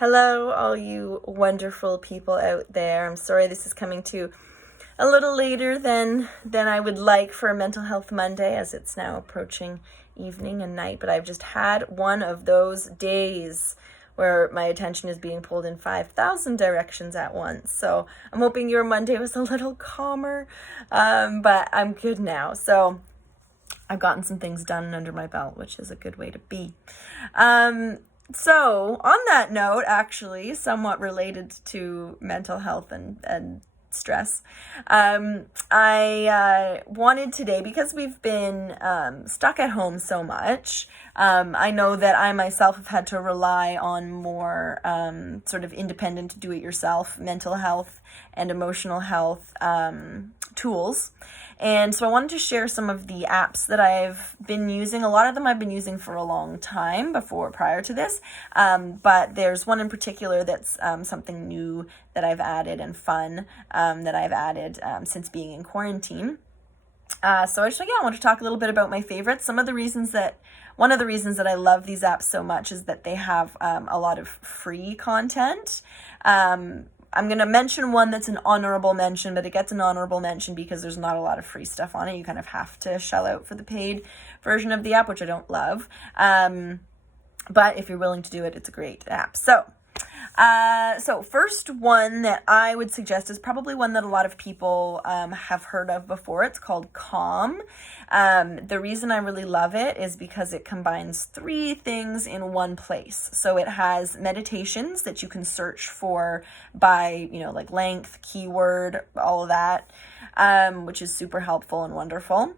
Hello, all you wonderful people out there. I'm sorry this is coming to a little later than I would like for a Mental Health Monday, as it's now approaching evening and night, but I've just had one of those days where my attention is being pulled in 5,000 directions at once. So I'm hoping your Monday was a little calmer, but I'm good now. So I've gotten some things done under my belt, which is a good way to be. So on that note, actually, somewhat related to mental health and stress, I wanted today, because we've been stuck at home so much, I know that I myself have had to rely on more sort of independent, do-it-yourself mental health and emotional health tools. And so I wanted to share some of the apps that I've been using. A lot of them I've been using for a long time prior to this, but there's one in particular that's something new that I've added and fun that I've added since being in quarantine. So I want to talk a little bit about my favorites. One of the reasons that I love these apps so much is that they have a lot of free content. I'm going to mention one that's an honorable mention, but it gets an honorable mention because there's not a lot of free stuff on it. You kind of have to shell out for the paid version of the app, which I don't love. But if you're willing to do it, it's a great app. So first one that I would suggest is probably one that a lot of people have heard of before. It's called Calm. The reason I really love it is because it combines three things in one place. So it has meditations that you can search for by, like length, keyword, all of that, which is super helpful and wonderful.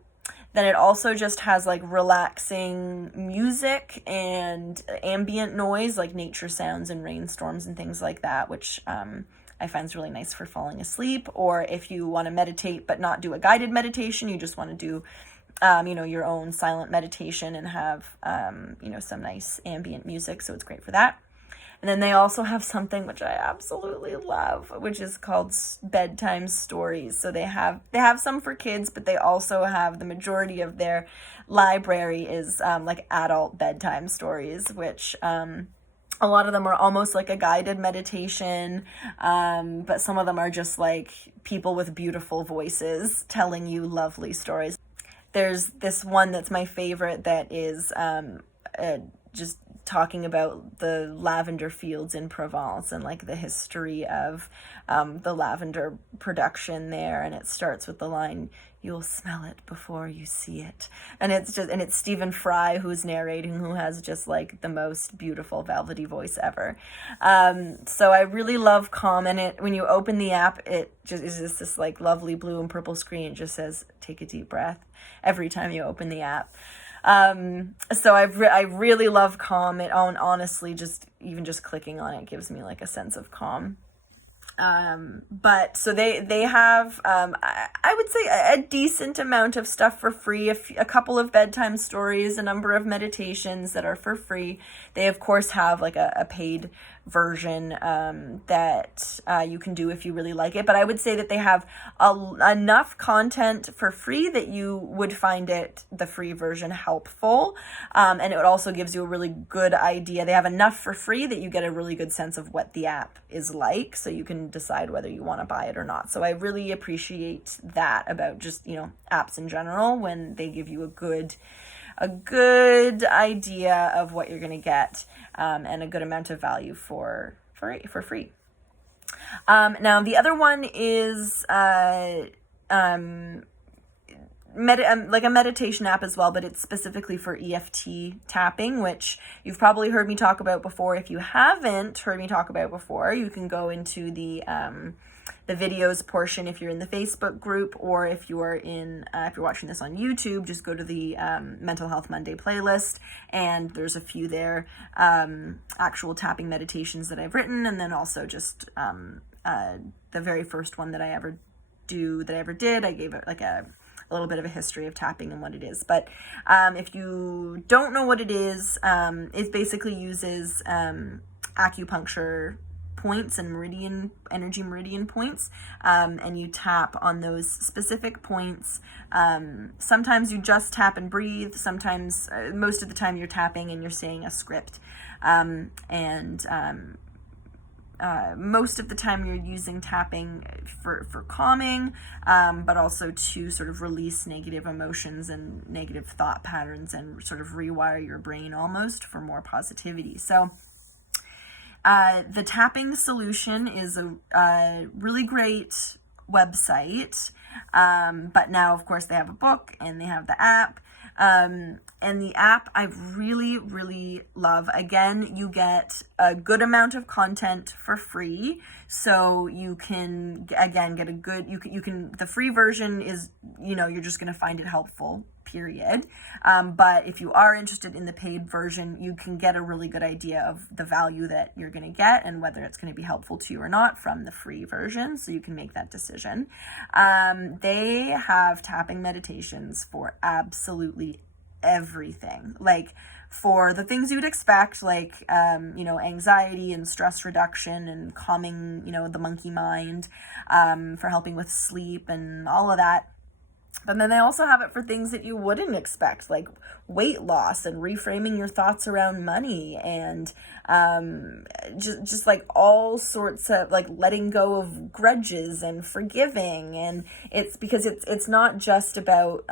Then it also just has like relaxing music and ambient noise, like nature sounds and rainstorms and things like that, which I find is really nice for falling asleep. Or if you want to meditate but not do a guided meditation, you just want to do your own silent meditation and have some nice ambient music. So it's great for that. And then they also have something which I absolutely love, which is called bedtime stories. So they have some for kids, but they also have, the majority of their library is like adult bedtime stories, which a lot of them are almost like a guided meditation, but some of them are just like people with beautiful voices telling you lovely stories. There's this one that's my favorite that is just talking about the lavender fields in Provence and like the history of the lavender production there. And it starts with the line, "You'll smell it before you see it." And it's Stephen Fry who's narrating, who has just like the most beautiful velvety voice ever. So I really love Calm, and when you open the app, it just is just this like lovely blue and purple screen. It just says, "Take a deep breath," every time you open the app. So I really love Calm. It honestly, even just clicking on it gives me like a sense of calm. But so they have, I would say a decent amount of stuff for free, a couple of bedtime stories, a number of meditations that are for free. They of course have like a paid version that you can do if you really like it, but I would say that they have enough content for free that you would find the free version helpful, and it also gives you a really good idea. They have enough for free that you get a really good sense of what the app is like, so you can decide whether you want to buy it or not. So I really appreciate that about just apps in general, when they give you a good idea of what you're going to get, and a good amount of value for free. Now the other one is like a meditation app as well, but it's specifically for EFT tapping, which you've probably heard me talk about before. If you haven't heard me talk about before, you can go into the videos portion if you're in the Facebook group, or if you're watching this on YouTube, just go to the Mental Health Monday playlist, and there's a few there, actual tapping meditations that I've written, and then also just the very first one that I ever did, I gave it like a little bit of a history of tapping and what it is. But if you don't know what it is, it basically uses acupuncture points and energy meridian points, and you tap on those specific points. Sometimes you just tap and breathe. Sometimes, most of the time, you're tapping and you're saying a script, and most of the time you're using tapping for calming, but also to sort of release negative emotions and negative thought patterns and sort of rewire your brain almost for more positivity. So the tapping solution is a really great website, but now of course they have a book and they have the app. And the app I really, really love. Again, you get a good amount of content for free. So you can, again, get a good, you can, the free version is, you're just going to find it helpful, period. But if you are interested in the paid version, you can get a really good idea of the value that you're going to get and whether it's going to be helpful to you or not from the free version. So you can make that decision. They have tapping meditations for absolutely everything, like for the things you'd expect, like anxiety and stress reduction and calming the monkey mind, for helping with sleep and all of that. But then they also have it for things that you wouldn't expect, like weight loss and reframing your thoughts around money, and just like all sorts of like letting go of grudges and forgiving. And it's because it's not just about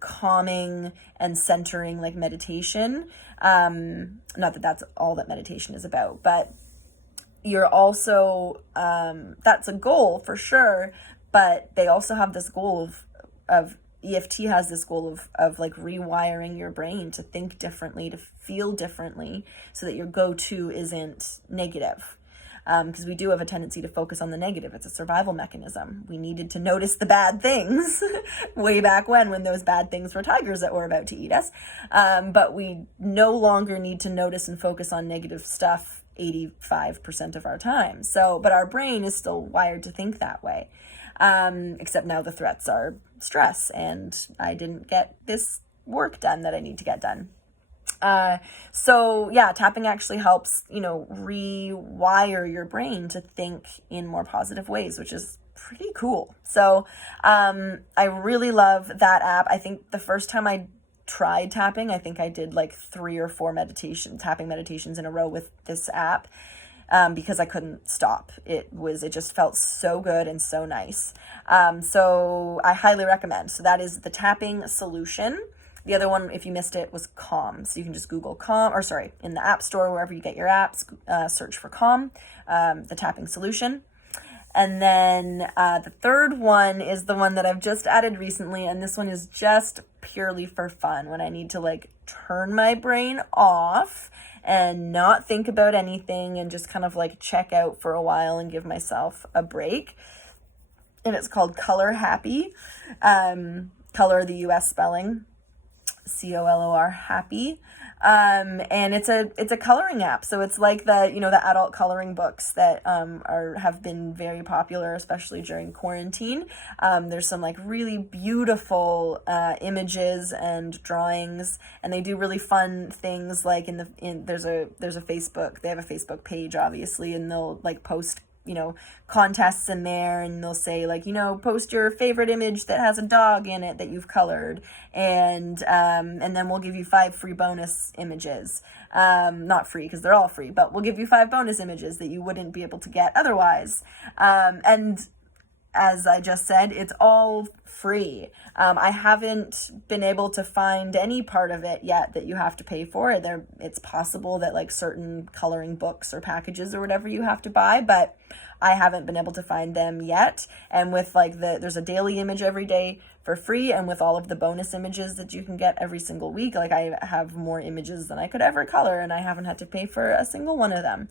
calming and centering like meditation. Not that that's all that meditation is about, but you're also that's a goal for sure. But they also have this goal of EFT has this goal of like rewiring your brain to think differently, to feel differently, so that your go-to isn't negative. Because we do have a tendency to focus on the negative. It's a survival mechanism. We needed to notice the bad things way back when those bad things were tigers that were about to eat us. But we no longer need to notice and focus on negative stuff 85% of our time. But our brain is still wired to think that way. Except now the threats are stress, and I didn't get this work done that I need to get done. Tapping actually helps, rewire your brain to think in more positive ways, which is pretty cool. So, I really love that app. I think the first time I tried tapping, I think I did like 3 or 4 tapping meditations in a row with this app, because I couldn't stop. It just felt so good and so nice. So I highly recommend. So that is the tapping solution. The other one, if you missed it, was Calm. So you can just Google Calm, in the App Store, wherever you get your apps, search for Calm, the tapping solution. And then the third one is the one that I've just added recently, and this one is just purely for fun, when I need to like turn my brain off and not think about anything and just kind of like check out for a while and give myself a break. And it's called Color Happy. Color, the US spelling. COLOR happy. And it's a coloring app. So it's like the adult coloring books that have been very popular, especially during quarantine. There's some like really beautiful images and drawings, and they do really fun things like there's a Facebook, they have a Facebook page obviously, and they'll like post contests in there, and they'll say like, post your favorite image that has a dog in it that you've colored, and then we'll give you 5 free bonus images. Not free because they're all free, but we'll give you 5 bonus images that you wouldn't be able to get otherwise. And as I just said, it's all free. I haven't been able to find any part of it yet that you have to pay for. It's possible that like certain coloring books or packages or whatever you have to buy, but I haven't been able to find them yet. And with like there's a daily image every day for free, and with all of the bonus images that you can get every single week, like I have more images than I could ever color, and I haven't had to pay for a single one of them.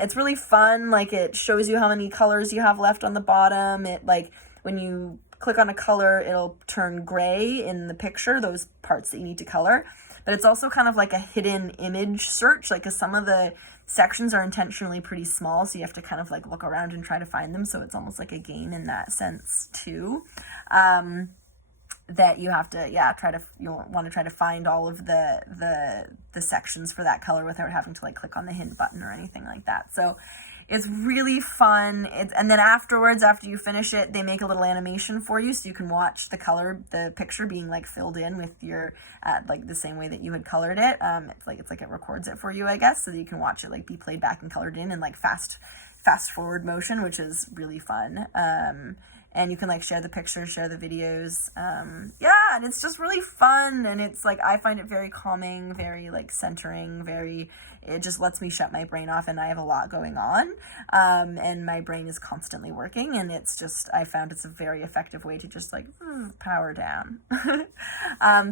It's really fun. Like it shows you how many colors you have left on the bottom. It like when you click on a color, it'll turn gray in the picture, those parts that you need to color. But it's also kind of like a hidden image search, like 'cause some of the sections are intentionally pretty small, so you have to kind of like look around and try to find them. So it's almost like a game in that sense too. That you have to, you want to try to find all of the sections for that color without having to like click on the hint button or anything like that. So It's really fun. And then afterwards, after you finish it, they make a little animation for you so you can watch the picture being like filled in with your, like the same way that you had colored it. It's like it records it for you, I guess, so that you can watch it like be played back and colored in like fast forward motion, which is really fun. And you can like share the pictures, share the videos. Yeah, and it's just really fun. And it's like, I find it very calming, very like centering, it just lets me shut my brain off, and I have a lot going on. And my brain is constantly working, and I found it's a very effective way to just like power down.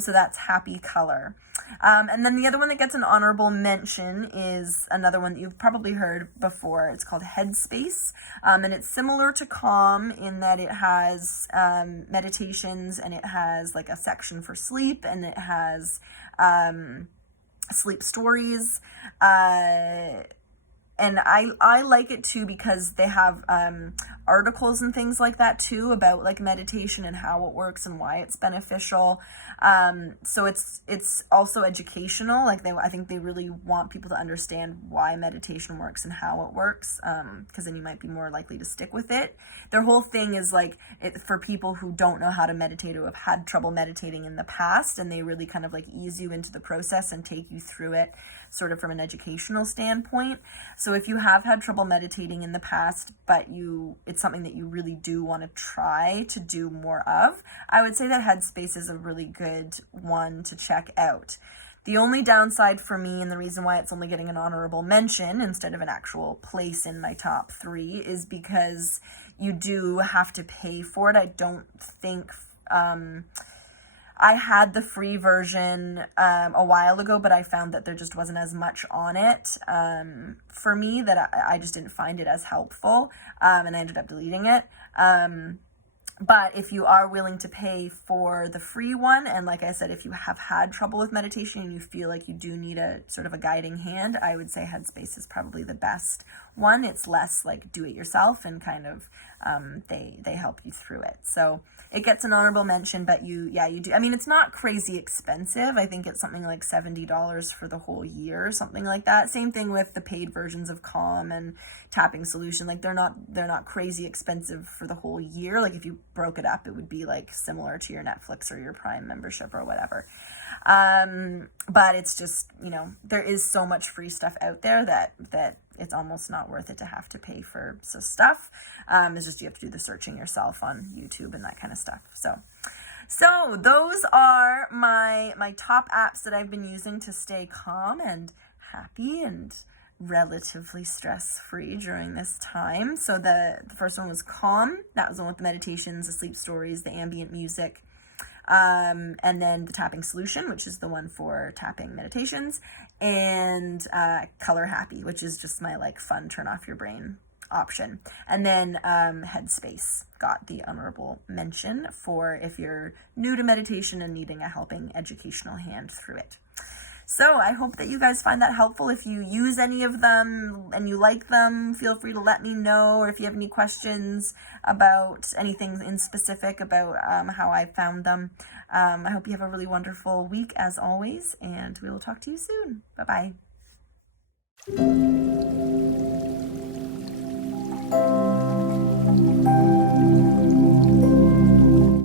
So that's Happy Color. And then the other one that gets an honorable mention is another one that you've probably heard before. It's called Headspace. And it's similar to Calm in that it has meditations, and it has like a section for sleep, and it has sleep stories. And I like it too because they have articles and things like that too about like meditation and how it works and why it's beneficial. So it's also educational. Like I think they really want people to understand why meditation works and how it works, because then you might be more likely to stick with it. Their whole thing is like for people who don't know how to meditate or have had trouble meditating in the past, and they really kind of like ease you into the process and take you through it sort of from an educational standpoint. So if you have had trouble meditating in the past, but it's something that you really do want to try to do more of, I would say that Headspace is a really good one to check out. The only downside for me, and the reason why it's only getting an honorable mention instead of an actual place in my top 3, is because you do have to pay for it. I don't think... I had the free version a while ago, but I found that there just wasn't as much on it for me, that I just didn't find it as helpful, and I ended up deleting it. But if you are willing to pay for the free one, and like I said, if you have had trouble with meditation and you feel like you do need a sort of a guiding hand, I would say Headspace is probably the best one. It's less like do it yourself, and kind of they help you through it. So it gets an honorable mention, but you do. I mean, it's not crazy expensive. I think it's something like $70 for the whole year, something like that. Same thing with the paid versions of Calm and Tapping Solution. Like they're not crazy expensive for the whole year. Like if you broke it up, it would be like similar to your Netflix or your Prime membership or whatever. But it's just, there is so much free stuff out there that it's almost not worth it to have to pay for stuff. It's just you have to do the searching yourself on YouTube and that kind of stuff. So those are my top apps that I've been using to stay calm and happy and relatively stress-free during this time. So the first one was Calm. That was the one with the meditations, the sleep stories, the ambient music. And then the Tapping Solution, which is the one for tapping meditations, and Color Happy, which is just my like fun turn off your brain option. And then Headspace got the honorable mention for if you're new to meditation and needing a helping educational hand through it. So I hope that you guys find that helpful. If you use any of them and you like them, feel free to let me know. Or if you have any questions about anything in specific about how I found them. I hope you have a really wonderful week as always, and we will talk to you soon. Bye-bye.